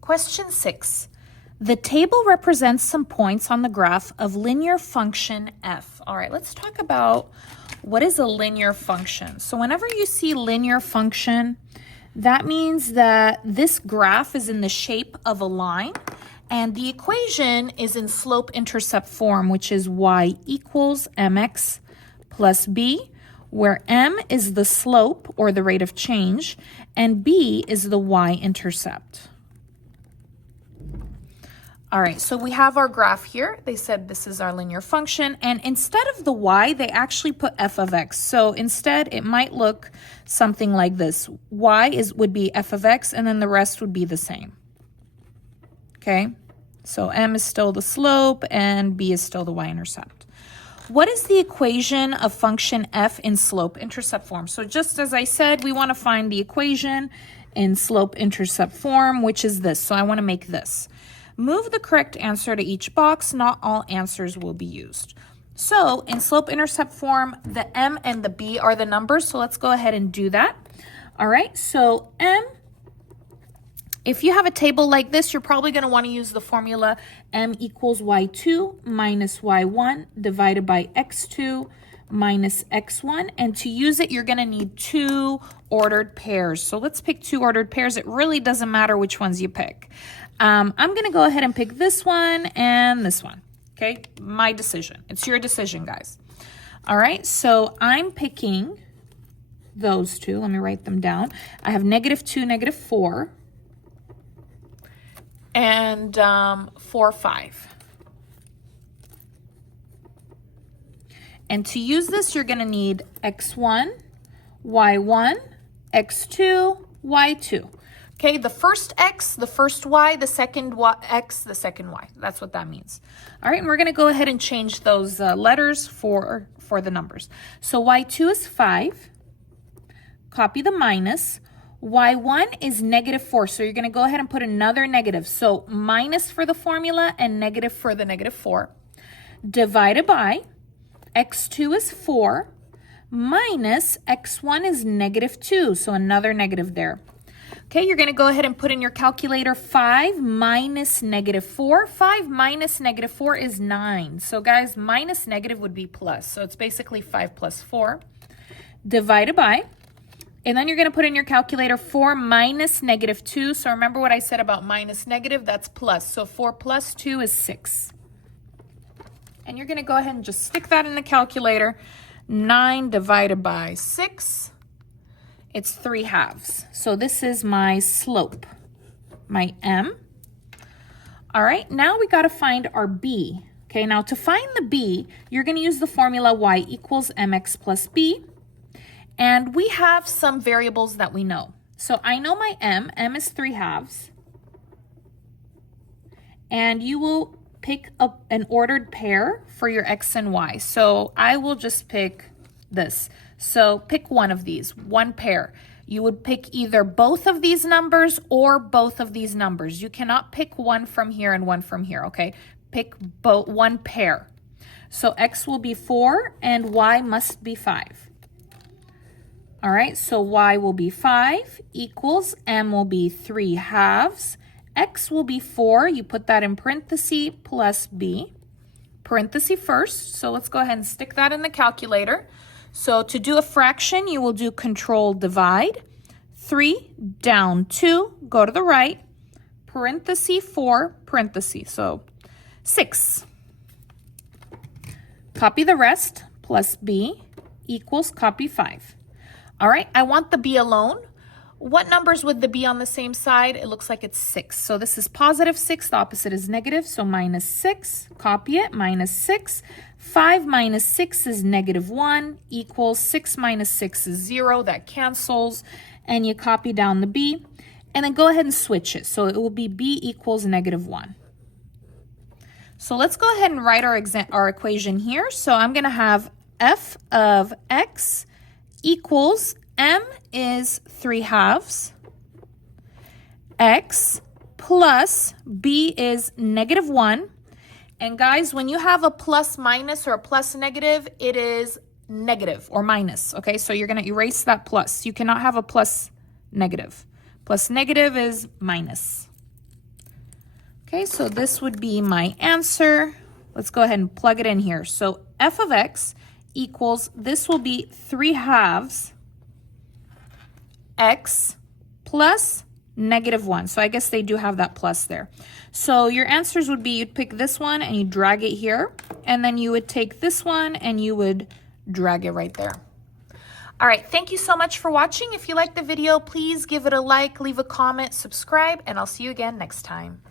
Question 6. The table represents some points on the graph of linear function f. All right, let's talk about what is a linear function. So whenever you see linear function, that means that this graph is in the shape of a line, and the equation is in slope-intercept form, which is y equals mx plus b, where m is the slope or the rate of change, and b is the y-intercept. All right, so we have our graph here. They said this is our linear function, and instead of the y, they actually put f of x. So instead, it might look something like this. Would be f of x, and then the rest would be the same. Okay, so m is still the slope, and b is still the y-intercept. What is the equation of function f in slope-intercept form? So just as I said, we want to find the equation in slope-intercept form, which is this. So I want to make this. Move the correct answer to each box. Not all answers will be used. So in slope-intercept form, the m and the b are the numbers. So let's go ahead and do that. All right, so m, if you have a table like this, you're probably going to want to use the formula m equals y2 minus y1 divided by x2 minus x1. And to use it, you're going to need two ordered pairs. So let's pick two ordered pairs. It really doesn't matter which ones you pick. I'm going to go ahead and pick this one and this one. Okay, my decision. It's your decision, guys. All right, so I'm picking those two. Let me write them down. I have -2, -4, and 4, 5. And to use this, you're going to need x1, y1, x2, y2. Okay, the first x, the first y, the second x, the second y. That's what that means. All right, and we're going to go ahead and change those letters for the numbers. So y2 is 5. Copy the minus. y1 is -4, so you're going to go ahead and put another negative. So minus for the formula and negative for the -4. Divided by x2 is 4 minus x1 is -2, so another negative there. Okay, you're going to go ahead and put in your calculator 5 minus -4. 5 minus -4 is 9. So guys, minus negative would be plus. So it's basically 5 plus 4 divided by, and then you're going to put in your calculator 4 minus -2. So remember what I said about minus negative, that's plus. So 4 plus 2 is 6. And you're going to go ahead and just stick that in the calculator. 9 divided by 6. It's 3/2. So this is my slope, my m. All right, now we got to find our b. Okay, now to find the b, you're going to use the formula y equals mx plus b. And we have some variables that we know. So I know my m is 3/2. And you will pick up an ordered pair for your x and y. So I will just pick this. So pick one of these, one pair. You would pick either both of these numbers or both of these numbers. You cannot pick one from here and one from here, okay? Pick both, one pair. So x will be 4 and y must be 5. All right, so y will be 5 equals m will be 3/2. X will be 4, you put that in parentheses, plus b. Parentheses first, so let's go ahead and stick that in the calculator. So to do a fraction, you will do control divide. 3 down 2, go to the right, parentheses 4, parentheses, so 6. Copy the rest, plus b equals copy 5. All right, I want the b alone. What numbers would the be on the same side? It looks like it's 6. So this is +6, the opposite is negative, so -6, copy it, -6. 5 minus 6 is -1 equals 6 minus 6 is 0, that cancels, and you copy down the b, and then go ahead and switch it. So it will be b equals -1. So let's go ahead and write our equation here. So I'm going to have f of x equals m is 3/2, x plus b is -1. And guys, when you have a plus minus or a plus negative, it is negative or minus, okay? So you're going to erase that plus. You cannot have a plus negative. Plus negative is minus. Okay, so this would be my answer. Let's go ahead and plug it in here. So f of x equals, this will be 3/2 x plus -1. So I guess they do have that plus there. So your answers would be, you'd pick this one and you drag it here, and then you would take this one and you would drag it right there. All right, thank you so much for watching. If you liked the video, please give it a like, leave a comment, subscribe, and I'll see you again next time.